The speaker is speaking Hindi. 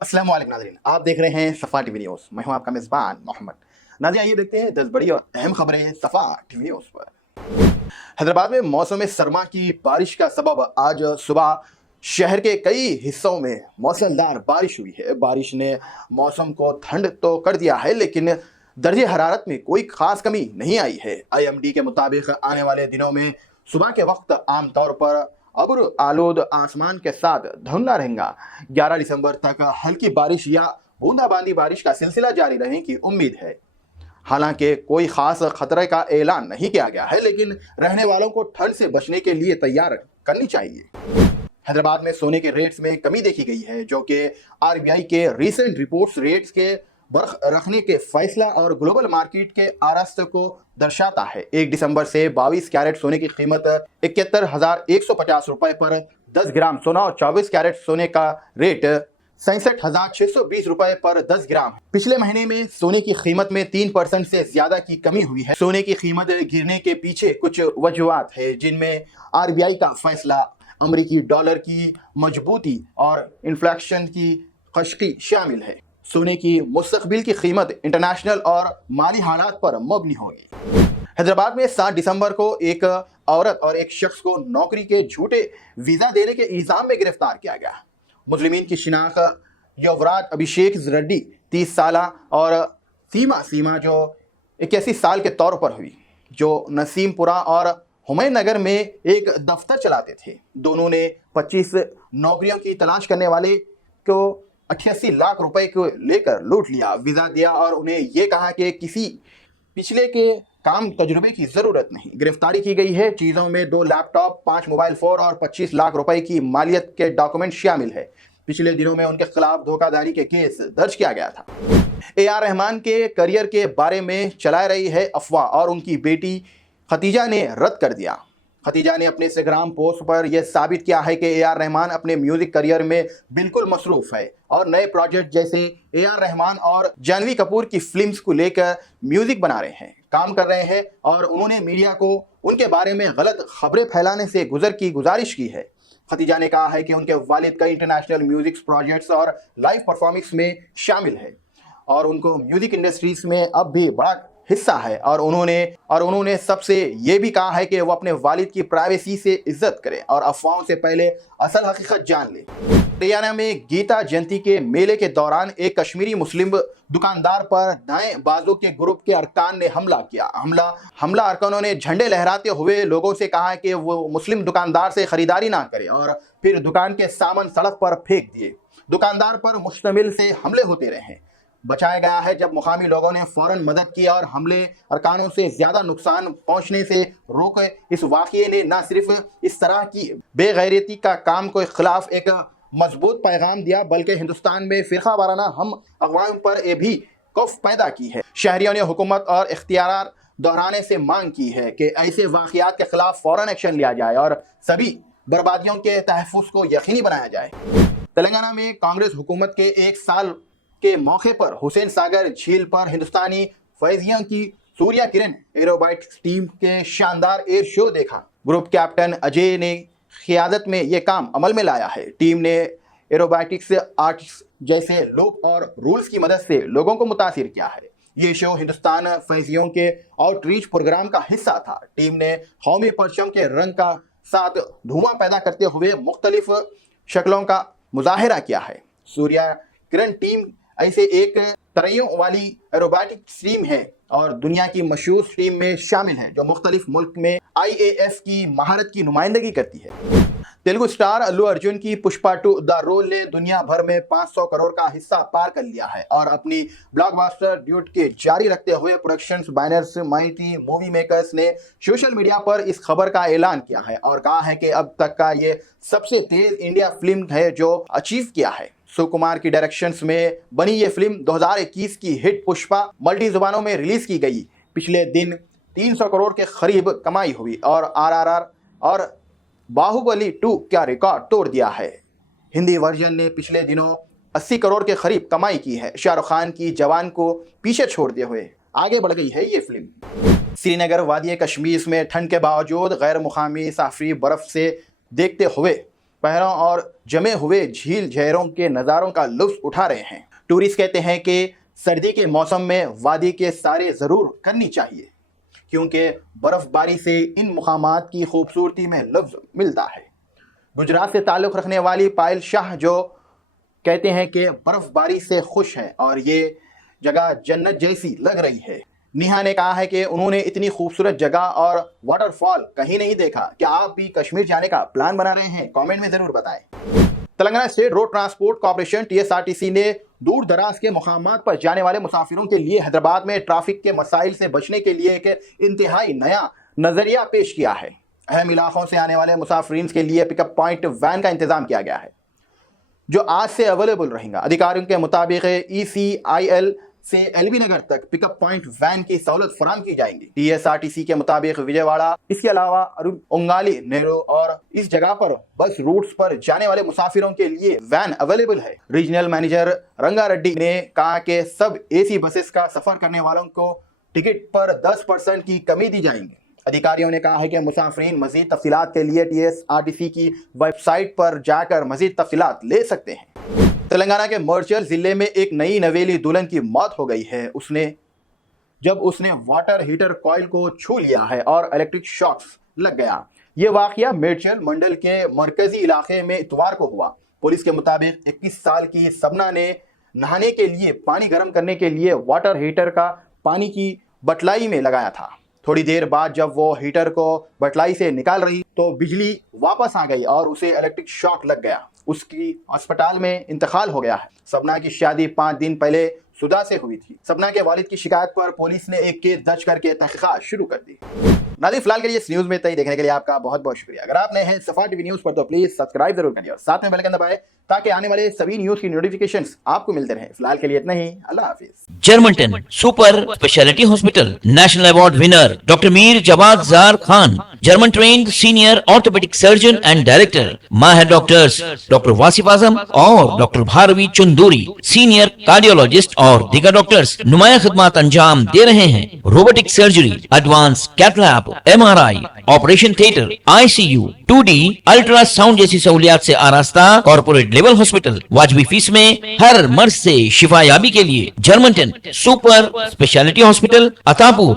अस्सलाम वालेकुम नाज़रीन, आप देख रहे हैं सफ़ा टीवी न्यूज़। मैं हूं आपका मेज़बान मोहम्मद। नाज़रीन, आइए देखते हैं 10 बड़ी और अहम खबरें सफ़ा टीवी न्यूज़ पर। हैदराबाद में मौसम सरमा की बारिश का सबब आज सुबह शहर के कई हिस्सों में मूसलाधार बारिश हुई है। बारिश ने मौसम को ठंड तो कर दिया है, लेकिन दर्जे हरारत में कोई खास कमी नहीं आई है। आईएमडी के मुताबिक आने वाले दिनों में सुबह के वक्त आमतौर पर अब्र आलूद आसमान के साथ धुंधला रहेगा। 11 दिसंबर तक हल्की बारिश या बूंदाबांदी बारिश का सिलसिला जारी रहने की उम्मीद है। हालांकि कोई खास खतरे का ऐलान नहीं किया गया है, लेकिन रहने वालों को ठंड से बचने के लिए तैयार करनी चाहिए। हैदराबाद में सोने के रेट्स में कमी देखी गई है, जो कि आरबीआई के रीसेंट रिपोर्ट्स रेट्स के बरख रखने के फैसला और ग्लोबल मार्केट के आरस्त को दर्शाता है। 1 दिसंबर से 22 कैरेट सोने की कीमत 71,150 रुपए पर 10 ग्राम सोना और 24 कैरेट सोने का रेट 67,620 रुपए पर 10 ग्राम। पिछले महीने में सोने की कीमत में 3% से ज्यादा की कमी हुई है। सोने की कीमत गिरने के पीछे कुछ वजूहात है, जिनमें आरबीआई का फैसला, अमेरिकी डॉलर की मजबूती और इन्फ्लेशन की खश्की शामिल है। सोने की मुस्तकबिल की कीमत इंटरनेशनल और माली हालात पर मबनी होगी। हैदराबाद में 7 दिसंबर को एक औरत और एक शख्स को नौकरी के झूठे वीजा देने के इल्जाम में गिरफ्तार किया गया। मुजरिमीन की शिनाख्त युवराज अभिषेक रेड्डी 30 साल और सीमा जो 81 साल के तौर पर हुई, जो नसीमपुरा और हुमैन नगर में एक दफ्तर चलाते थे। दोनों ने 25 नौकरियों की तलाश करने वाले को 88 लाख रुपए को लेकर लूट लिया। वीजा दिया और उन्हें यह कहा कि किसी पिछले के काम तजुर्बे की जरूरत नहीं। गिरफ्तारी की गई है। चीजों में 2 लैपटॉप, 5 मोबाइल फोन और 25 लाख रुपए की मालियत के डॉक्यूमेंट शामिल है। पिछले दिनों में उनके खिलाफ धोखाधड़ी के केस दर्ज किया गया था। AR रहमान के करियर के बारे में चला रही है अफवाह और उनकी बेटी खतीजा ने रद्द कर दिया। खतीजा ने अपने इंस्टाग्राम पोस्ट पर यह साबित किया है कि AR रहमान अपने म्यूजिक करियर में बिल्कुल मसरूफ है और नए प्रोजेक्ट जैसे AR रहमान और जानवी कपूर की फिल्म्स को लेकर म्यूजिक बना रहे हैं, काम कर रहे हैं और उन्होंने मीडिया को उनके बारे में गलत खबरें फैलाने से गुजारिश की है। खतीजा ने कहा है कि उनके वालिद कई इंटरनेशनल म्यूजिक प्रोजेक्ट्स और लाइव परफॉर्मेंस में शामिल है और उनको म्यूजिक इंडस्ट्रीज में अब भी बड़ा हिस्सा है और उन्होंने सबसे ये भी कहा है कि वो अपने वालिद की प्राइवेसी से इज्जत करें और अफवाहों से पहले असल हकीकत जान ले। हरियाणा में गीता जयंती के मेले के दौरान एक कश्मीरी मुस्लिम दुकानदार पर दाएं बाजू के ग्रुप के अरकान ने हमला किया। हमला अरकानों ने झंडे लहराते हुए लोगों से कहा कि वो मुस्लिम दुकानदार से खरीदारी ना करें और फिर दुकान के सामान सड़क पर फेंक दिए। दुकानदार पर मुश्तमिल से हमले होते रहे। बचाया गया है जब मुकामी लोगों ने फौरन मदद की और हमले अरकानों से ज्यादा नुकसान पहुंचने से रोके। इस वाक़ये ने न सिर्फ इस तरह की बेगैरती का काम के खिलाफ एक मजबूत पैगाम दिया, बल्कि हिंदुस्तान में फिरका वाराना हम अगवाओं पर यह भी खौफ पैदा की है। शहरियों ने हुकूमत और इख्तियार दोहराने से मांग की है कि ऐसे वाक़यात के खिलाफ फौरन एक्शन लिया जाए और सभी बर्बादियों के तहफ़्फ़ुज़ को यकीनी बनाया जाए। तेलंगाना में कांग्रेस हुकूमत के 1 साल के मौके पर हुसैन सागर झील पर हिंदुस्तानी फौजियों की सूर्या किरण एरोबैटिक्स टीम के शानदार एयर शो देखा। ग्रुप कैप्टन अजय ने क़ियादत में यह काम अमल में लाया है। टीम ने एरोबैटिक्स आर्टिस्ट जैसे लूप और रूल्स की मदद से लोगों को मुतासिर किया है। ये शो हिंदुस्तान फौजियों के आउटरीच प्रोग्राम का हिस्सा था। टीम ने कौमी परचम के रंग का साथ धुआं पैदा करते हुए मुख्तलिफ शक्लों का मुजाहिरा किया है। सूर्या किरण टीम ऐसे एक तरैयों वाली एरोबैटिक्स टीम है और दुनिया की मशहूर टीम में शामिल है जो मुख्तलिफ मुल्क में IAF की महारत की नुमाइंदगी करती है। तेलुगु स्टार अल्लू अर्जुन की पुष्पा 2 द रोल ने दुनिया भर में 500 करोड़ का हिस्सा पार कर लिया है और अपनी ब्लॉकबस्टर ड्यूट के जारी रखते हुए productions banners mighty movie makers ने सोशल मीडिया पर इस खबर का ऐलान किया है और कहा है कि अब तक का ये सबसे तेज इंडिया फिल्म है जो अचीव किया है। सुकुमार की डायरेक्शंस में बनी ये फिल्म 2021 की हिट पुष्पा मल्टी जुबानों में रिलीज की गई। पिछले दिन 300 करोड़ के करीब कमाई हुई और RRR और बाहुबली 2 का रिकॉर्ड तोड़ दिया है। हिंदी वर्जन ने पिछले दिनों 80 करोड़ के करीब कमाई की है। शाहरुख खान की जवान को पीछे छोड़ते हुए आगे बढ़ गई है ये फिल्म। श्रीनगर वादी कश्मीर में ठंड के बावजूद गैर मुकामी साफरी बर्फ से देखते हुए पहाड़ों और जमे हुए झील झीलों के नज़ारों का लुत्फ उठा रहे हैं। टूरिस्ट कहते हैं कि सर्दी के मौसम में वादी के सारे ज़रूर करनी चाहिए, क्योंकि बर्फबारी से इन मुकामात की खूबसूरती में लफ्ज़ मिलता है। गुजरात से ताल्लुक़ रखने वाली पायल शाह जो कहते हैं कि बर्फबारी से खुश हैं और ये जगह जन्नत जैसी लग रही है। नेहा ने कहा है कि उन्होंने इतनी खूबसूरत जगह और वाटरफॉल कहीं नहीं देखा। क्या आप भी कश्मीर जाने का प्लान बना रहे हैं? कमेंट में ज़रूर बताएं। Telangana state road transport corporation TSRTC ने दूर दराज के मुकामात पर जाने वाले मुसाफिरों के लिए हैदराबाद में ट्रैफिक के मसाइल से बचने के लिए एक इंतहाई नया नज़रिया पेश किया है। अहम इलाकों से आने वाले मुसाफिरीन के लिए पिकअप पॉइंट वैन का इंतजाम किया गया है, जो आज से अवेलेबल रहेगा। अधिकारियों के मुताबिक ECIL से LB नगर तक पिकअप पॉइंट वैन की सहूलत फराम की जाएंगी। TSRTC के मुताबिक विजयवाड़ा, इसके अलावा उंगाली, नेहरू और इस जगह पर बस रूट्स पर जाने वाले मुसाफिरों के लिए वैन अवेलेबल है। रीजनल मैनेजर रंगा रेड्डी ने कहा कि सब AC बसेस का सफर करने वालों को टिकट पर 10% की कमी दी जाएंगी। अधिकारियों ने कहा है कि मुसाफिरीन मजीद तफसीलात के लिए TSRTC की वेबसाइट पर जाकर मजीद तफसीलात ले सकते हैं। तेलंगाना के मर्चल जिले में एक नई नवेली दुल्हन की मौत हो गई है, जब उसने वाटर हीटर कॉइल को छू लिया है और इलेक्ट्रिक शॉक्स लग गया। ये वाकया मेडचल मंडल के मरकजी इलाके में इतवार को हुआ। पुलिस के मुताबिक 21 साल की सबना ने नहाने के लिए पानी गर्म करने के लिए वाटर हीटर का पानी की बटलाई में लगाया था। थोड़ी देर बाद जब वो हीटर को बटलाई से निकाल रही तो बिजली वापस आ गई और उसे इलेक्ट्रिक शॉक लग गया। उसकी अस्पताल में इंतकाल हो गया है। सबना की शादी 5 दिन पहले सुधा से हुई थी। सबना के वालिद की शिकायत पर पुलिस ने एक केस दर्ज करके तहकीकात शुरू कर दी। नाज़रीन, फिलहाल के लिए इस न्यूज़ में इतना ही। देखने के लिए आपका बहुत बहुत शुक्रिया। अगर आप नए हैं सफा टीवी न्यूज़ पर तो प्लीज़ सब्सक्राइब जरूर करिए और साथ में बेल आइकन दबाएं ताकि आने वाले सभी न्यूज़ की नोटिफिकेशंस आपको मिलते रहें। फिलहाल के लिए इतना ही। अल्लाह हाफिज। Germanton super speciality hospital, national award winner doctor Mir Jawad Zar Khan, German trained senior orthopaedic surgeon and director, माहिर डॉक्टर्स डॉक्टर वासिफ आजम और doctor Bharvi Chanduri, senior cardiologist और दीगर डॉक्टर्स नुमाया खिदमत अंजाम दे रहे हैं। Robotic surgery, advance cath lab, MRI, operation theatre, ICU, 2D ultrasound जैसी सहूलियात से आरास्ता कॉर्पोरेट लेवल हॉस्पिटल। वाजबी फीस में हर मर्ज से शिफायाबी के लिए Germanton super speciality hospital, Attapur,